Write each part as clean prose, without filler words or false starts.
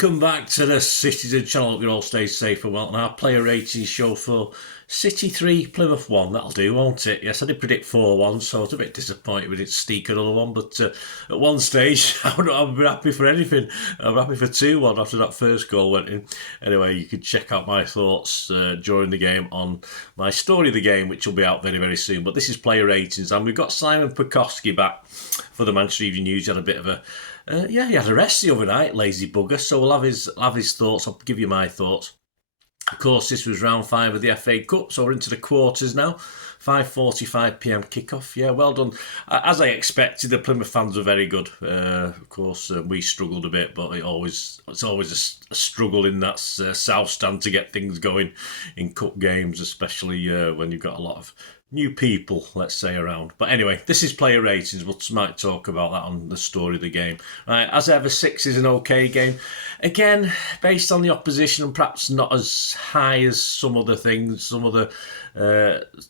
Welcome back to the Citytilidie channel. Hope you all stay safe and well. And our player rating show for City 3, Plymouth 1. That'll do, won't it? Yes, I did predict 4-1, so I was a bit disappointed we didn't sneak another one. But at one stage, I'll be happy for anything. I'm happy for 2-1 after that first goal went in. Anyway, you can check out my thoughts during the game on my story of the game, which will be out very, very soon. But this is player ratings, and we've got Simon Bajkowski back for the Manchester Evening News. He had a bit of a he had a rest the other night, lazy bugger. So we'll have his thoughts. I'll give you my thoughts. Of course, this was round 5 of the FA Cup, so we're into the quarters now. 5:45 p.m. kickoff. Yeah, well done. As I expected, the Plymouth fans were very good. Of course, we struggled a bit, but it's always a struggle in that south stand to get things going in cup games, especially when you've got a lot of new people, let's say, around. But anyway, this is player ratings. We might talk about that on the story of the game. Right, as ever, 6 is an okay game. Again, based on the opposition and perhaps not as high as some other things, some other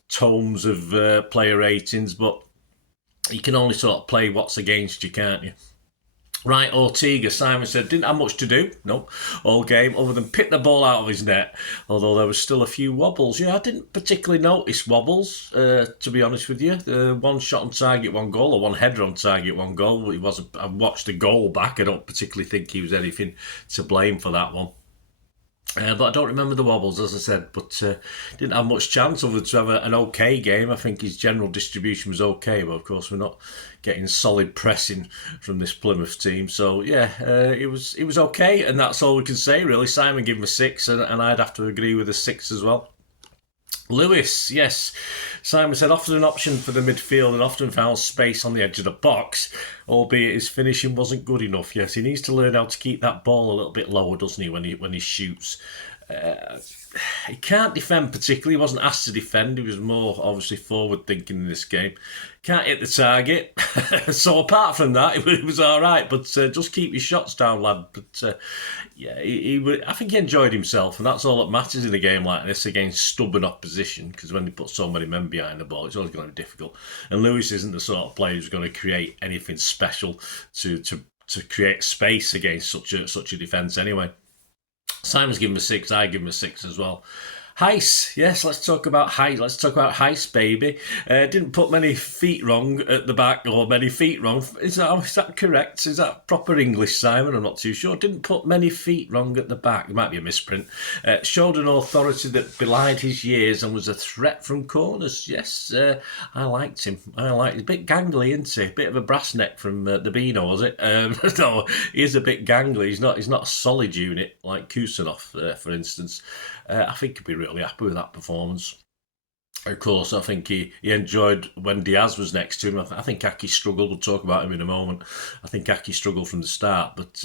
tomes of player ratings, but you can only sort of play what's against you, can't you? Right, Ortega, Simon said, didn't have much to do, no, all game, other than pick the ball out of his net, although there was still a few wobbles. Yeah, I didn't particularly notice wobbles, to be honest with you. One shot on target, one goal, or one header on target, one goal. I watched the goal back. I don't particularly think he was anything to blame for that one. But I don't remember the wobbles, as I said, but didn't have much chance other than to have an okay game. I think his general distribution was okay, but of course we're not getting solid pressing from this Plymouth team. So yeah, it was okay, and that's all we can say really. Simon gave him a 6, and I'd have to agree with a 6 as well. Lewis, yes. Simon said, often an option for the midfield and often found space on the edge of the box, albeit his finishing wasn't good enough. Yes, he needs to learn how to keep that ball a little bit lower, doesn't he, when he shoots. He can't defend particularly. He wasn't asked to defend. He was more obviously forward thinking in this game. Can't hit the target. So apart from that, it was all right. But just keep your shots down, lad. But yeah, I think he enjoyed himself, and that's all that matters in a game like this against stubborn opposition. Because when they put so many men behind the ball, it's always going to be difficult. And Lewis isn't the sort of player who's going to create anything special to create space against such a defence anyway. Simon's given him a 6, I give him a 6 as well. Heis, yes, let's talk about Heis. Let's talk about Heis, baby. Didn't put many feet wrong at the back, or many feet wrong. Is that correct? Is that proper English, Simon? I'm not too sure. Didn't put many feet wrong at the back. It might be a misprint. Showed an authority that belied his years and was a threat from corners. Yes, I liked him. He's a bit gangly, isn't he? A bit of a brass neck from the Beano, was it? No, he is a bit gangly. He's not a solid unit like Kusanov, for instance. I think he'd be really happy with that performance. Of course, I think he enjoyed when Diaz was next to him. I think Aki struggled. We'll talk about him in a moment. I think Aki struggled from the start, but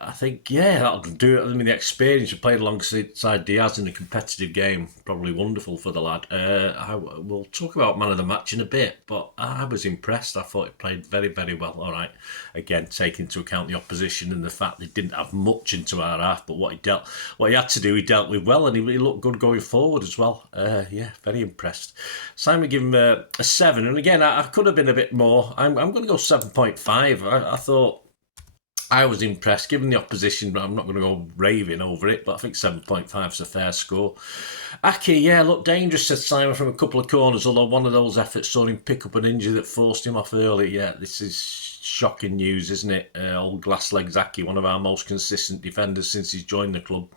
I think, yeah, that'll do it. I mean, the experience of playing alongside Diaz in a competitive game, probably wonderful for the lad. We'll talk about man of the match in a bit, but I was impressed. I thought he played very, very well. All right, again, taking into account the opposition and the fact they didn't have much into our half, but what he had to do, he dealt with well, and he looked good going forward as well. Yeah, very impressed. Simon gave him a 7, and again, I could have been a bit more. I'm going to go 7.5. I thought I was impressed, given the opposition, but I'm not going to go raving over it, but I think 7.5 is a fair score. Aki, yeah, looked dangerous, said Simon, from a couple of corners, although one of those efforts saw him pick up an injury that forced him off early. Yeah, this is shocking news, isn't it? Old glass legs Aki, one of our most consistent defenders since he's joined the club.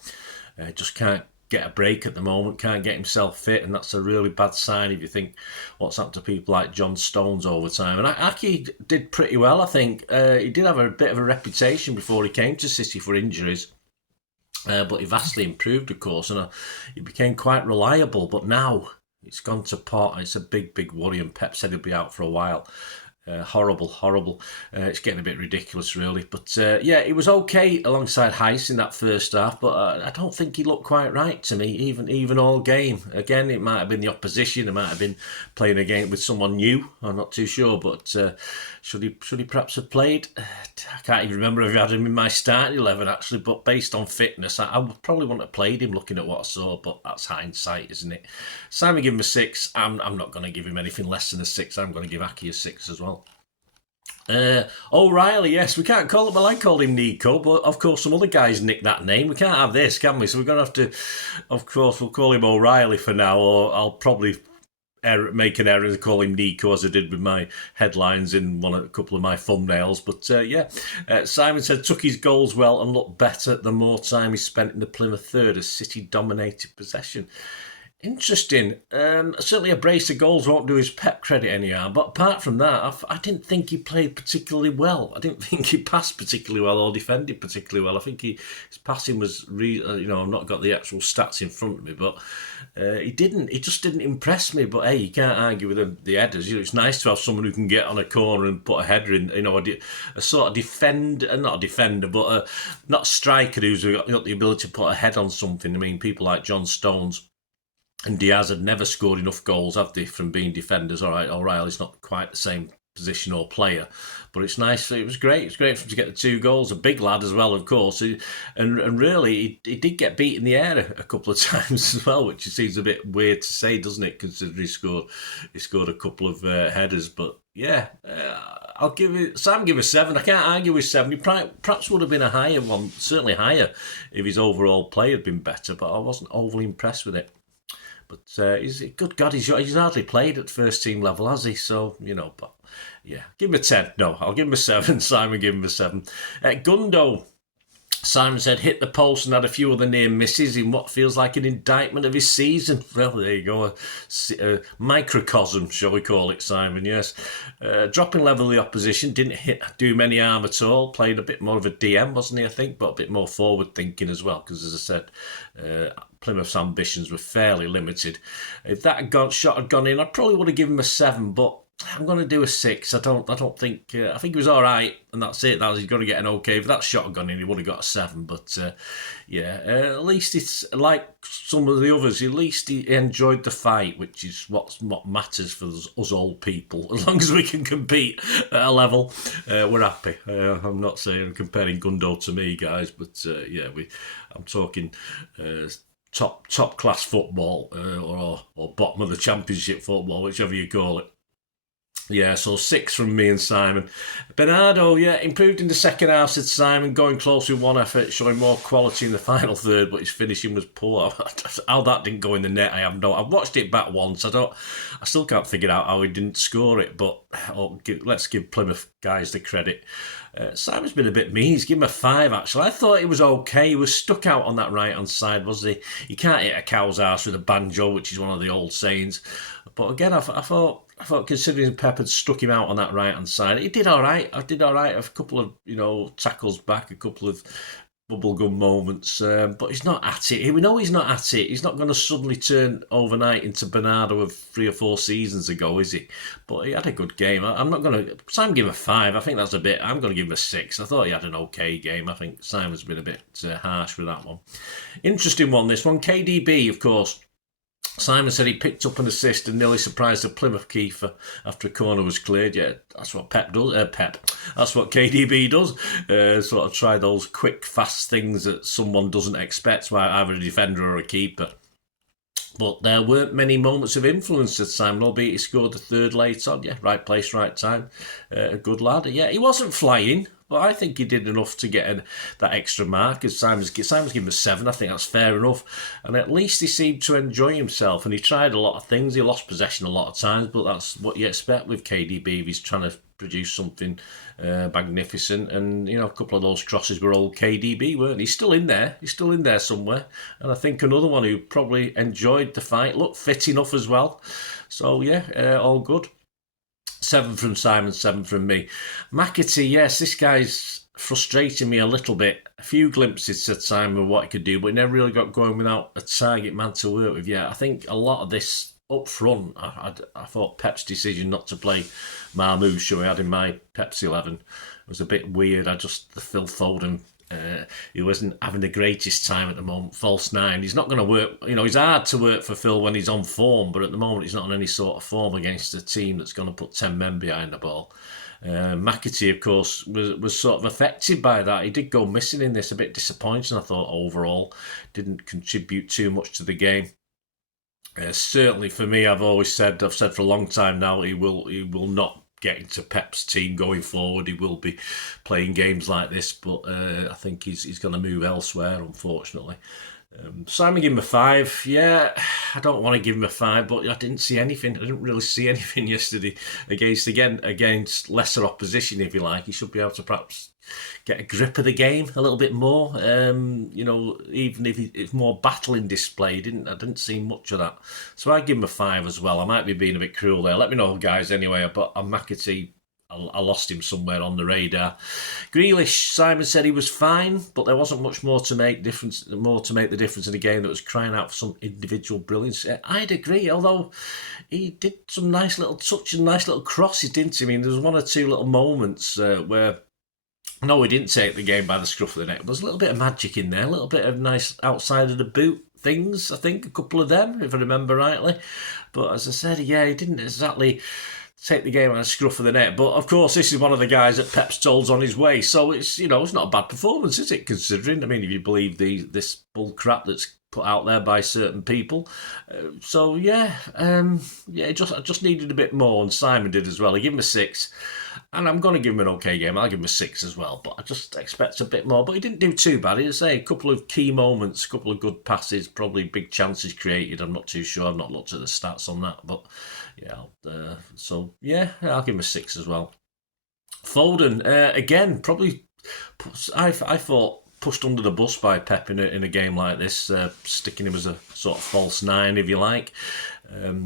Just can't get a break at the moment, can't get himself fit, and that's a really bad sign if you think what's happened to people like John Stones over time. And Aki did pretty well, I think. He did have a bit of a reputation before he came to City for injuries, but he vastly improved, of course, and he became quite reliable. But now it's gone to pot. It's a big, big worry, and Pep said he'll be out for a while. Horrible. It's getting a bit ridiculous, really. But yeah, it was okay alongside Heis in that first half, but I don't think he looked quite right to me, even all game. Again, it might have been the opposition. It might have been playing a game with someone new. I'm not too sure, but should he perhaps have played? I can't even remember if I had him in my starting 11, actually, but based on fitness, I would probably wouldn't have played him looking at what I saw, but that's hindsight, isn't it? Simon gave him a 6. I'm not going to give him anything less than a 6. I'm going to give Aki a 6 as well. O'Reilly, yes, we can't call him. Well, I called him Nico, but of course some other guys nicked that name. We can't have this, can we? So we're going to have to, of course, we'll call him O'Reilly for now, or I'll probably make an error and call him Nico as I did with my headlines in a couple of my thumbnails. But Simon said took his goals well and looked better the more time he spent in the Plymouth third as City dominated possession. Interesting. Certainly a brace of goals won't do his Pep credit anyhow. But apart from that, I didn't think he played particularly well. I didn't think he passed particularly well or defended particularly well. I think his passing was, I've not got the actual stats in front of me, but he didn't. He just didn't impress me. But hey, you can't argue with the headers. It's nice to have someone who can get on a corner and put a header in. A sort of not a defender, but not a striker who's got the ability to put a head on something. I mean, people like John Stones and Diaz had never scored enough goals, have they, from being defenders? All right, O'Reilly's not quite the same position or player, but it's nice. It was great. It was great for him to get the 2 goals. A big lad as well, of course. And really, he did get beat in the air a couple of times as well, which seems a bit weird to say, doesn't it? Considering he scored a couple of headers. But yeah, I'll give it. Sam give a 7. I can't argue with 7. He perhaps would have been a higher one, certainly higher, if his overall play had been better. But I wasn't overly impressed with it. But he's good God, he's hardly played at first team level, has he? So, but yeah, give him a 10. No, I'll give him a 7. Simon gave him a 7. Gundo, Simon said, hit the post and had a few other near misses in what feels like an indictment of his season. Well, there you go. A microcosm, shall we call it, Simon, yes. Dropping level of the opposition, didn't do many harm at all. Played a bit more of a DM, wasn't he, I think, but a bit more forward thinking as well, because as I said, Plymouth's ambitions were fairly limited. If that shot had gone in, I probably would have given him a 7, but I'm going to do a 6. I don't think. I think he was all right, and that's it. He's got to get an okay. If that shot had gone in, he would have got a 7. But at least it's like some of the others. At least he enjoyed the fight, which is what matters for us old people. As long as we can compete at a level, we're happy. I'm not saying I'm comparing Gundo to me, guys, but I'm talking. Top class football or bottom of the championship football, whichever you call it. Yeah, so 6 from me and Simon. Bernardo, improved in the second half, said Simon, going close with one effort, showing more quality in the final third, but his finishing was poor. How that didn't go in the net, I have no. I've watched it back once. I still can't figure out how he didn't score it, but let's give Plymouth guys the credit. Simon's been a bit mean. He's given him a 5, actually. I thought he was okay. He was stuck out on that right-hand side, was he? You can't hit a cow's arse with a banjo, which is one of the old sayings. But again, I thought considering Pep had stuck him out on that right-hand side, he did all right. I did all right. A couple of, tackles back, a couple of bubblegum moments, but he's not at it. We know he's not at it. He's not going to suddenly turn overnight into Bernardo of 3 or 4 seasons ago, is he? But he had a good game. I'm not going to. Simon gave him a 5. I think that's a bit. I'm going to give him a 6. I thought he had an okay game. I think Simon's been a bit harsh with that one. Interesting one, this one. KDB, of course. Simon said he picked up an assist and nearly surprised the Plymouth keeper after a corner was cleared. Yeah, that's what Pep does. That's what KDB does. Sort of try those quick, fast things that someone doesn't expect, either a defender or a keeper. But there weren't many moments of influence, said Simon, albeit he scored the 3rd late on. Yeah, right place, right time. A good lad. Yeah, he wasn't flying, but I think he did enough to get that extra mark. As Simon's given him a 7, I think that's fair enough. And at least he seemed to enjoy himself, and he tried a lot of things. He lost possession a lot of times, but that's what you expect with KDB if he's trying to produce something magnificent. And, a couple of those crosses were old KDB, weren't they? He's still in there. He's still in there somewhere. And I think another one who probably enjoyed the fight, looked fit enough as well. So, all good. 7 from Simon, 7 from me. McAtee, yes, this guy's frustrating me a little bit. A few glimpses, said Simon, of what he could do, but he never really got going without a target man to work with. Yeah, I think a lot of this up front, I thought Pep's decision not to play Marmoush, who I had in my Pep's 11, was a bit weird. The Phil Foden, he wasn't having the greatest time at the moment. False 9. He's not going to work. He's hard to work for Phil when he's on form, but at the moment he's not on any sort of form against a team that's going to put 10 men behind the ball. McAtee, of course, was sort of affected by that. He did go missing in this, a bit disappointing, I thought, overall. Didn't contribute too much to the game. Certainly for me, I've said for a long time now, he will not get into Pep's team going forward. He will be playing games like this, but I think he's going to move elsewhere, unfortunately. Simon gave him a 5. Yeah, I don't want to give him a 5, but I didn't see anything. I didn't really see anything yesterday against lesser opposition, if you like. He should be able to perhaps get a grip of the game a little bit more. Even if more battling display, I didn't see much of that. So I give him a 5 as well. I might be being a bit cruel there. Let me know, guys. Anyway, but on McAtee, I lost him somewhere on the radar. Grealish, Simon said he was fine, but there wasn't much more to make the difference in a game that was crying out for some individual brilliance. I'd agree, although he did some nice little touches, nice little crosses, didn't he? I mean, there was one or two little moments where, no, he didn't take the game by the scruff of the neck. There's a little bit of magic in there, a little bit of nice outside of the boot things, I think, a couple of them, if I remember rightly. But as I said, yeah, he didn't exactly take the game on a scruff of the neck. But of course, this is one of the guys that Pep's told's on his way. So it's not a bad performance, is it? Considering, I mean, if you believe this bull crap that's put out there by certain people. I just needed a bit more, and Simon did as well. He gave him a 6, and I'm going to give him an okay game. I'll give him a 6 as well, but I just expect a bit more. But he didn't do too bad. He was a couple of key moments, a couple of good passes, probably big chances created. I'm not too sure. I've not looked at the stats on that, but yeah. I'll give him a 6 as well. Foden, again, probably, I thought, pushed under the bus by Pep in a game like this, sticking him as a sort of false 9, if you like.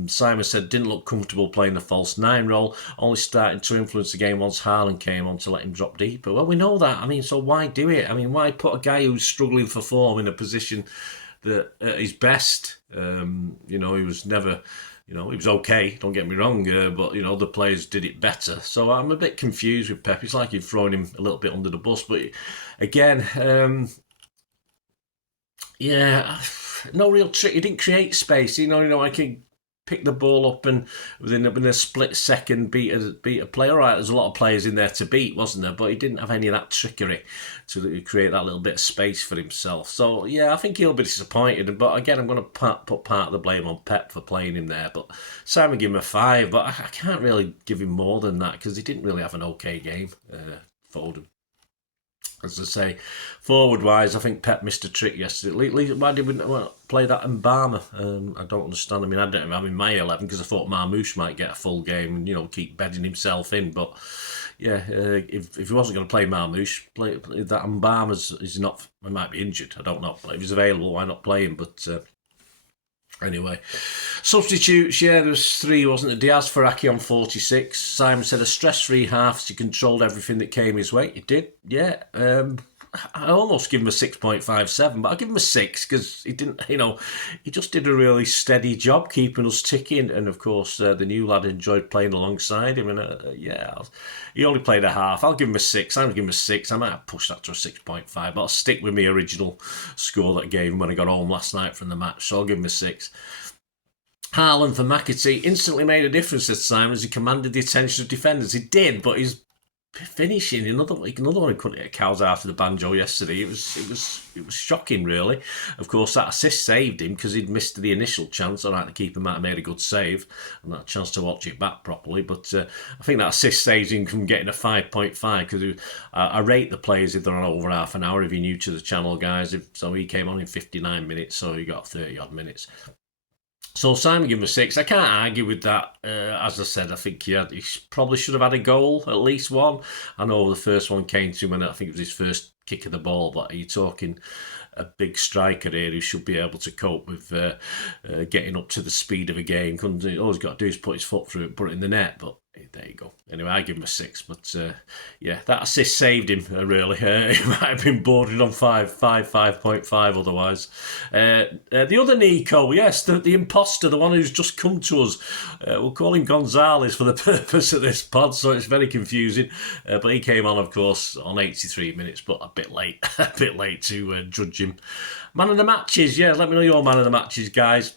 Simon said didn't look comfortable playing the false 9 role, only starting to influence the game once Haaland came on to let him drop deeper. Well, we know that. I mean, so why do it? I mean, why put a guy who's struggling for form in a position that at his best, he was never... he was okay, don't get me wrong, but, the players did it better. So I'm a bit confused with Pep. It's like you've thrown him a little bit under the bus. But, again, no real trick. He didn't create space. I can pick the ball up and within a split second beat a player. All right, there's a lot of players in there to beat, wasn't there? But he didn't have any of that trickery to create that little bit of space for himself. So, yeah, I think he'll be disappointed. But, again, I'm going to put part of the blame on Pep for playing him there. But Simon gave him a 5, but I can't really give him more than that because he didn't really have an okay game, Foden. As I say, forward-wise, I think Pep missed a trick yesterday. Why did we not play that Mbama? I don't understand. I mean, I don't have him in my 11 because I thought Marmouche might get a full game and, keep bedding himself in. But, yeah, if he wasn't going to play Marmouche, that Mbama is not... He might be injured, I don't know. But if he's available, why not play him? But... Anyway, substitutes, there was 3, wasn't it? Diaz for Aki on 46. Simon said a stress-free half, so he controlled everything that came his way. He did, yeah. I almost give him a 6.57, but I'll give him a 6 because he didn't, he just did a really steady job keeping us ticking. And of course, the new lad enjoyed playing alongside him. And he only played a half. I'll give him a 6. I'm going to give him a 6. I might have pushed that to a 6.5, but I'll stick with my original score that I gave him when I got home last night from the match. So I'll give him a 6. Haaland for McAtee instantly made a difference this time as he commanded the attention of defenders. He did, but he's finishing another one. He couldn't get cows out of the banjo yesterday. It was shocking, really. Of course, that assist saved him because he'd missed the initial chance. All right, the keeper might have made a good save and that chance to watch it back properly. But I think that assist saves him from getting a 5.5 because I rate the players if they're on over half an hour. If you're new to the channel, guys, so he came on in 59 minutes, so he got 30 odd minutes. So Simon gave him a 6. I can't argue with that. As I said, I think he probably should have had a goal, at least one. I know the first one came to him when I think it was his first kick of the ball, but you're talking a big striker here who should be able to cope with getting up to the speed of a game. All he's got to do is put his foot through it, put it in the net, but there you go. Anyway, I give him a 6, but that assist saved him, really. He might have been bordering on 5.5 otherwise. The other Nico, yes, the imposter, the one who's just come to us. We'll call him Gonzalez for the purpose of this pod, so it's very confusing. But he came on, of course, on 83 minutes, but a bit late to judge him. Man of the matches, let me know your man of the matches, guys.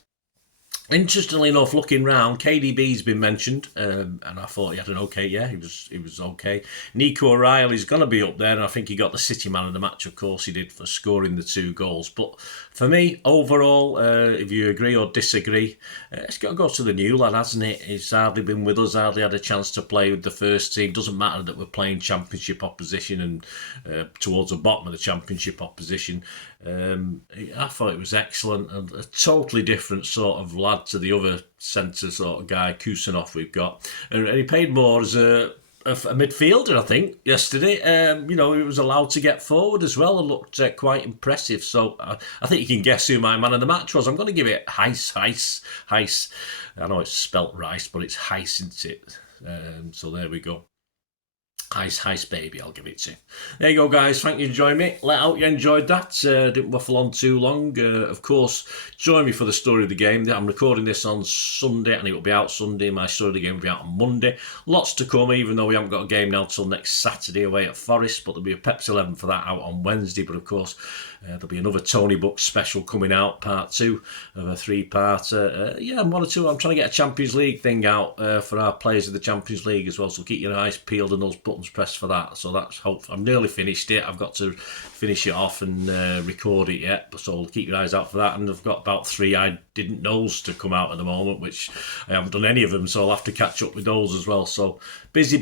Interestingly enough, looking round, KDB's been mentioned, and I thought he had an okay. Yeah, he was okay. Nico O'Reilly's going to be up there, and I think he got the City man of the match. Of course, he did for scoring the 2 goals. But for me, overall, if you agree or disagree, it's got to go to the new lad, hasn't it? He's hardly been with us, hardly had a chance to play with the first team. Doesn't matter that we're playing Championship opposition and towards the bottom of the Championship opposition. I thought it was excellent, and a totally different sort of lad to the other centre sort of guy, Kusanov, we've got. And he paid more as a midfielder, I think, yesterday. He was allowed to get forward as well and looked quite impressive. So I think you can guess who my man of the match was. I'm going to give it Heis. I know it's spelt Rice, but it's Heis, isn't it? So there we go. Heis, baby, I'll give it to. There you go, guys. Thank you for joining me. Let out you enjoyed that. Didn't waffle on too long. Of course, join me for the story of the game. I'm recording this on Sunday, and it will be out Sunday. My story of the game will be out on Monday. Lots to come, even though we haven't got a game now till next Saturday away at Forest, but there'll be a Pepsi 11 for that out on Wednesday. But of course, there'll be another Tony Buck special coming out, part 2 of a 3-parter. And 1 or 2. I'm trying to get a Champions League thing out for our players of the Champions League as well, so keep your eyes peeled and those buttons pressed for that. So that's hope. I'm nearly finished it. I've got to finish it off and record it yet, so keep your eyes out for that. And I've got about 3 I didn't knows to come out at the moment, which I haven't done any of them, so I'll have to catch up with those as well. So busy.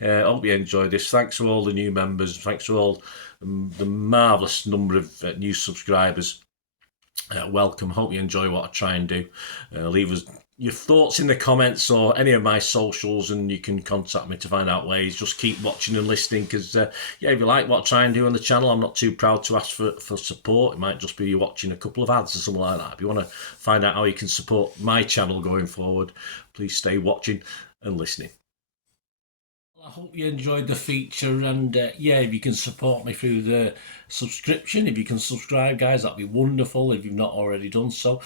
Hope you enjoyed this. Thanks to all the new members. Thanks to all the marvellous number of new subscribers. Welcome. Hope you enjoy what I try and do. Leave us your thoughts in the comments or any of my socials, and you can contact me to find out ways. Just keep watching and listening, because if you like what I try and do on the channel, I'm not too proud to ask for support. It might just be you watching a couple of ads or something like that. If you want to find out how you can support my channel going forward, please stay watching and listening. I hope you enjoyed the feature, and if you can support me through the subscription, if you can subscribe, guys, that'd be wonderful if you've not already done so.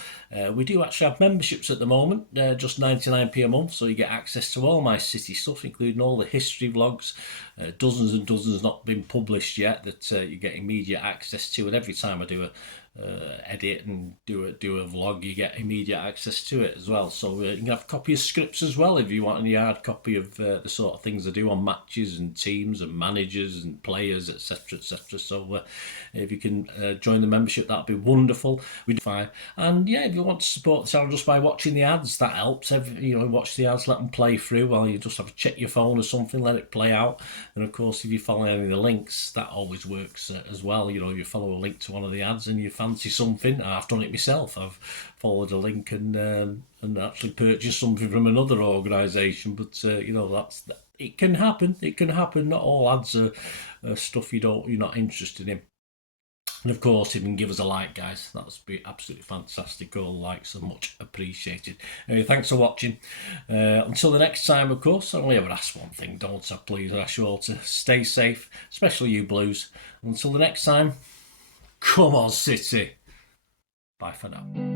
We do actually have memberships at the moment, just 99p a month, so you get access to all my City stuff, including all the history vlogs, dozens and dozens not been published yet that you get immediate access to, and every time I do a edit and do a vlog, you get immediate access to it as well. So you can have a copy of scripts as well if you want any hard copy of the sort of things I do on matches and teams and managers and players, etc. So if you can join the membership, that'd be wonderful. We do fine. And if you want to support the channel just by watching the ads, that helps. Watch the ads, let them play through while you just have to check your phone or something, let it play out. And of course, if you follow any of the links, that always works as well. You follow a link to one of the ads and you fancy something. I've done it myself. I've followed a link and actually purchased something from another organisation. But it can happen. It can happen. Not all ads are stuff you're not interested in. And of course, if you can give us a like, guys, that would be absolutely fantastic. All likes are much appreciated. Anyway, thanks for watching. Until the next time, of course, I only ever ask one thing, don't I? Please, I ask you all to stay safe, especially you Blues. Until the next time, come on, City. Bye for now.